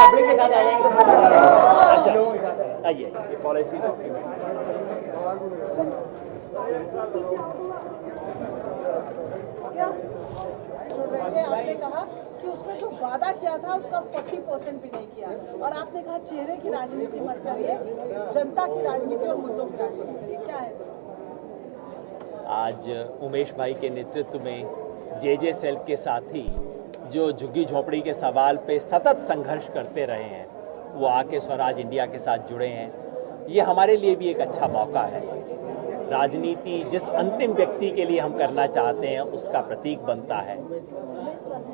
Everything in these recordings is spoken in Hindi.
पब्लिक के साथ आइए पॉलिसी आपने कहा कि उसमें जो वादा किया था उसका 40% भी नहीं किया, और आपने कहा चेहरे की राजनीति मत करिए, जनता की राजनीति और मुद्दों की राजनीति करिए, क्या है? आज उमेश भाई के नेतृत्व में जे सेल के साथी जो झुग्गी झोपड़ी के सवाल पे सतत संघर्ष करते रहे हैं, वो आके स्वराज इंडिया के साथ जुड़े हैं। ये हमारे लिए भी एक अच्छा मौका है। राजनीति जिस अंतिम व्यक्ति के लिए हम करना चाहते हैं उसका प्रतीक बनता है।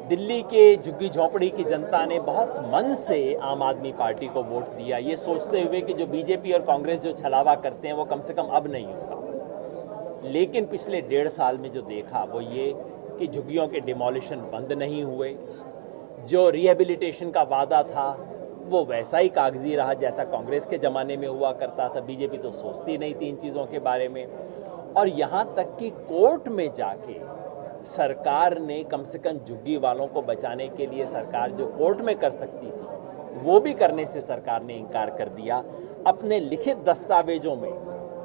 दिल्ली के झुग्गी झोपड़ी की जनता ने बहुत मन से आम आदमी पार्टी को वोट दिया, ये सोचते हुए कि जो बीजेपी और कांग्रेस जो छलावा करते हैं वो कम से कम अब नहीं होगा। लेकिन पिछले 1.5 साल में जो देखा वो ये कि झुग्गियों के डिमोलिशन बंद नहीं हुए, जो रिहेबिलिटेशन का वादा था वो वैसा ही कागजी रहा जैसा कांग्रेस के ज़माने में हुआ करता था। बीजेपी तो सोचती नहीं थी इन चीज़ों के बारे में, और यहाँ तक कि कोर्ट में जाके सरकार ने कम से कम झुग्गी वालों को बचाने के लिए सरकार जो कोर्ट में कर सकती थी वो भी करने से सरकार ने इनकार कर दिया। अपने लिखित दस्तावेजों में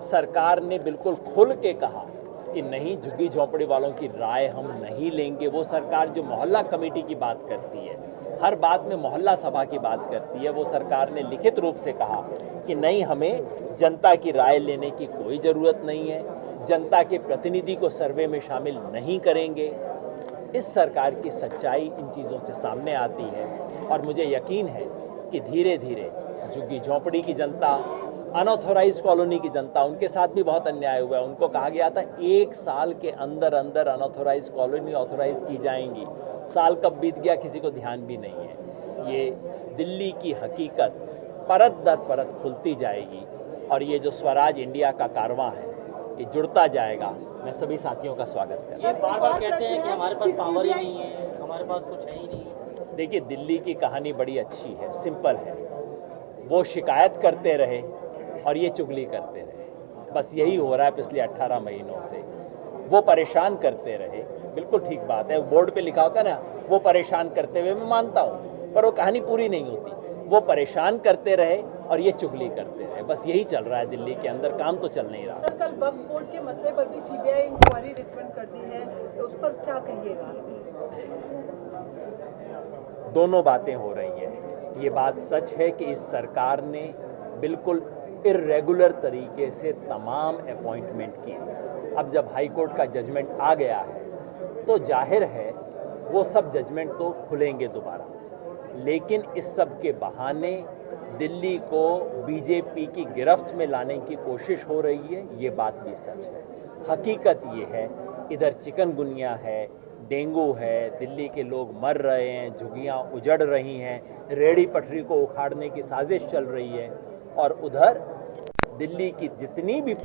सरकार ने बिल्कुल खुल के कहा कि नहीं, झुग्गी झोंपड़ी वालों की राय हम नहीं लेंगे। वो सरकार जो मोहल्ला कमेटी की बात करती है, हर बात में मोहल्ला सभा की बात करती है, वो सरकार ने लिखित रूप से कहा कि नहीं, हमें जनता की राय लेने की कोई ज़रूरत नहीं है, जनता के प्रतिनिधि को सर्वे में शामिल नहीं करेंगे। इस सरकार की सच्चाई इन चीज़ों से सामने आती है, और मुझे यकीन है कि धीरे धीरे झुग्गी झोंपड़ी की जनता, अनऑथोराइज कॉलोनी की जनता, उनके साथ भी बहुत अन्याय हुआ है। उनको कहा गया था 1 साल के अंदर अंदर अनऑथोराइज कॉलोनी ऑथोराइज की जाएंगी, साल कब बीत गया किसी को ध्यान भी नहीं है। ये दिल्ली की हकीकत परत दर परत खुलती जाएगी, और ये जो स्वराज इंडिया का कारवां है ये जुड़ता जाएगा। मैं सभी साथियों का स्वागत करता हूं। ये बार बार कहते हैं कि हमारे पास पावर ही नहीं है, हमारे पास कुछ है ही नहीं। देखिए, दिल्ली की कहानी बड़ी अच्छी है, सिंपल है। वो शिकायत करते रहे और ये चुगली करते रहे, बस यही हो रहा है पिछले 18 महीनों से। वो परेशान करते रहे, बिल्कुल ठीक बात है, बोर्ड पे लिखा होता है ना, वो परेशान करते हुए, मैं मानता हूँ, पर वो कहानी पूरी नहीं होती। वो परेशान करते रहे और ये चुगली करते रहे, बस यही चल रहा है दिल्ली के अंदर, काम तो चल नहीं रहा। सर, कल वक्फ बोर्ड के मसले पर भी सीबीआई इंक्वायरी रिकमेंड कर दी है, तो उस पर क्या कहिएगा? दोनों बातें हो रही हैं। ये बात सच है कि इस सरकार ने बिल्कुल इर्रेगुलर तरीके से तमाम अपॉइंटमेंट की। अब जब हाई कोर्ट का जजमेंट आ गया है तो जाहिर है वो सब जजमेंट तो खुलेंगे दोबारा, लेकिन इस सब के बहाने दिल्ली को बीजेपी की गिरफ्त में लाने की कोशिश हो रही है, ये बात भी सच है। हकीकत ये है, इधर चिकनगुनिया है, डेंगू है, दिल्ली के लोग मर रहे हैं, झुग्गियाँ उजड़ रही हैं, रेहड़ी पटरी को उखाड़ने की साजिश चल रही है, और उधर दिल्ली की जितनी भी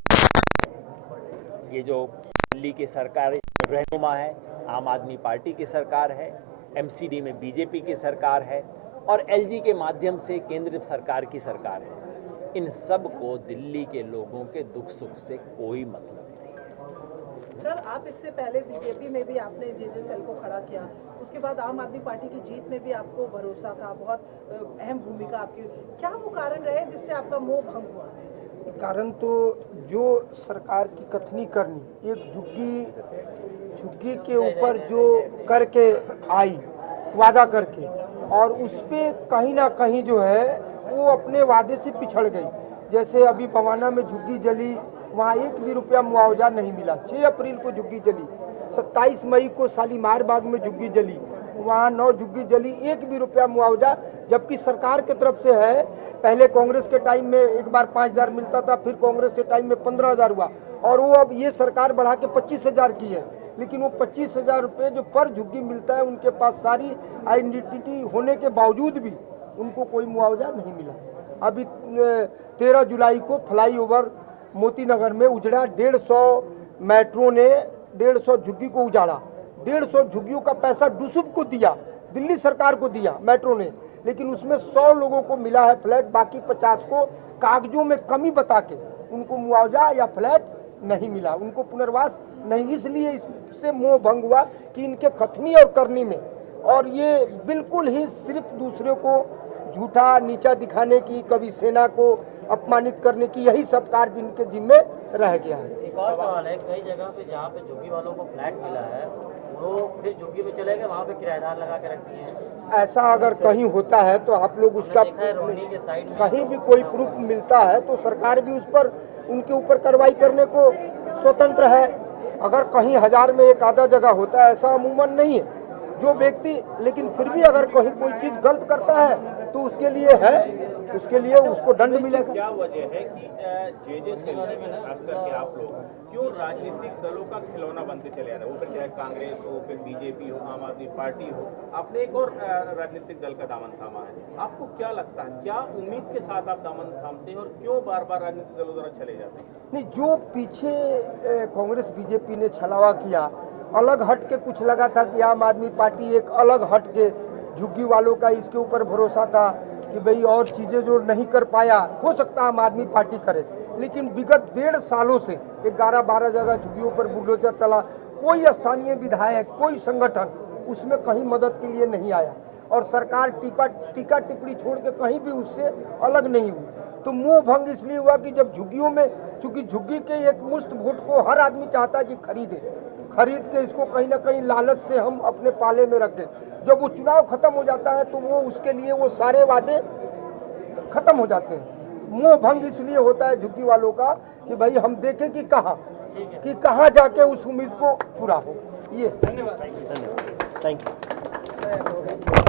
ये जो दिल्ली की सरकार रहनुमा है, आम आदमी पार्टी की सरकार है, एमसीडी में बीजेपी की सरकार है, और एलजी के माध्यम से केंद्र सरकार की सरकार है, इन सब को दिल्ली के लोगों के दुख सुख से कोई मतलब नहीं। सर, आप इससे पहले बीजेपी में भी आपने जे सेल को खड़ा किया, उसके बाद आम आदमी पार्टी की जीत में भी आपको भरोसा था, बहुत अहम भूमिका आपकी। क्या वो कारण रहे जिससे आपका मोह भंग हुआ? कारण तो जो सरकार की कथनी करनी, एक झुग्गी के ऊपर जो करके आई, वादा करके, और उस पे कहीं ना कहीं जो है वो अपने वादे से पिछड़ गई। जैसे अभी बवाना में झुग्गी जली, वहाँ 1 भी रुपया मुआवजा नहीं मिला। 6 अप्रैल को झुग्गी जली, 27 मई को शालीमार बाग में झुग्गी जली, वहाँ 9 झुग्गी जली, 1 भी रुपया मुआवजा, जबकि सरकार की तरफ से है। पहले कांग्रेस के टाइम में एक बार 5,000 मिलता था, फिर कांग्रेस के टाइम में 15,000 हुआ, और वो अब ये सरकार बढ़ा के 25,000 की है। लेकिन वो 25,000 रुपये जो पर झुग्गी मिलता है, उनके पास सारी आइडेंटिटी होने के बावजूद भी उनको कोई मुआवजा नहीं मिला। अभी 13 जुलाई को फ्लाईओवर मोती नगर में उजड़ा, 150 मेट्रो ने 150 झुग्गी को उजाड़ा। 150 झुग्गियों का पैसा डुसुब को दिया, दिल्ली सरकार को दिया मेट्रो ने, लेकिन उसमें 100 लोगों को मिला है फ्लैट, बाकी 50 को कागजों में कमी बता के उनको मुआवजा या फ्लैट नहीं मिला, उनको पुनर्वास नहीं, इसलिए इससे मोह भंग हुआ कि इनके कथनी और करनी में, और ये बिल्कुल ही सिर्फ दूसरे को झूठा नीचा दिखाने की, कभी सेना को अपमानित करने की, यही सब कार्य इनके जिम्मे रह गया है। एक और सवाल है, कई जगह पे जहाँ पे झुग्गी वालों को फ्लैट मिला है वो फिर झुग्गी में चले गए, वहाँ पे किराएदार लगा के रखती हैं। ऐसा अगर कहीं होता है तो आप लोग उसका देखा है रोहिणी के साइड में कहीं भी कोई प्रूफ मिलता है तो सरकार भी उस पर उनके ऊपर कार्रवाई करने को स्वतंत्र है। अगर कहीं 1000 में एक आधा जगह होता है, ऐसा अमूमन नहीं है जो व्यक्ति, लेकिन फिर भी अगर कहीं कोई चीज गलत करता है तो उसके लिए उसको दंड मिलेगा। क्या वजह है कि जे सेल खास करके आप लोग क्यों राजनीतिक दलों का खिलौना बनते चले आ रहे हैं? वो फिर चाहे कांग्रेस हो, फिर बीजेपी हो, आम आदमी पार्टी हो, आपने एक और राजनीतिक दल का दामन थामा है। आपको क्या लगता है, क्या उम्मीद के साथ आप दामन थामते हैं और क्यों बार बार राजनीतिक दलों द्वारा चले जाते हैं? नहीं, जो पीछे कांग्रेस बीजेपी ने छलावा किया, अलग हट के कुछ लगा था कि आम आदमी पार्टी एक अलग हट के, झुग्गी वालों का इसके ऊपर भरोसा था कि भाई और चीज़ें जो नहीं कर पाया हो सकता आम आदमी पार्टी करे, लेकिन विगत 1.5 सालों से 11-12 जगह झुग्गियों पर बुलडोजर चला, कोई स्थानीय विधायक, कोई संगठन उसमें कहीं मदद के लिए नहीं आया, और सरकार टीका टिप्पणी छोड़ के कहीं भी उससे अलग नहीं हुई। तो मोह भंग इसलिए हुआ कि जब झुग्गियों में, चूंकि झुग्गी के एक मुश्त वोट को हर आदमी चाहता है कि खरीद के इसको कहीं ना कहीं लालच से हम अपने पाले में रखें, जब वो चुनाव खत्म हो जाता है तो वो उसके लिए वो सारे वादे खत्म हो जाते हैं। मोह भंग इसलिए होता है झुग्गी वालों का कि भाई हम देखें कि कहाँ जाके उस उम्मीद को पूरा हो। ये धन्यवाद। Thank you.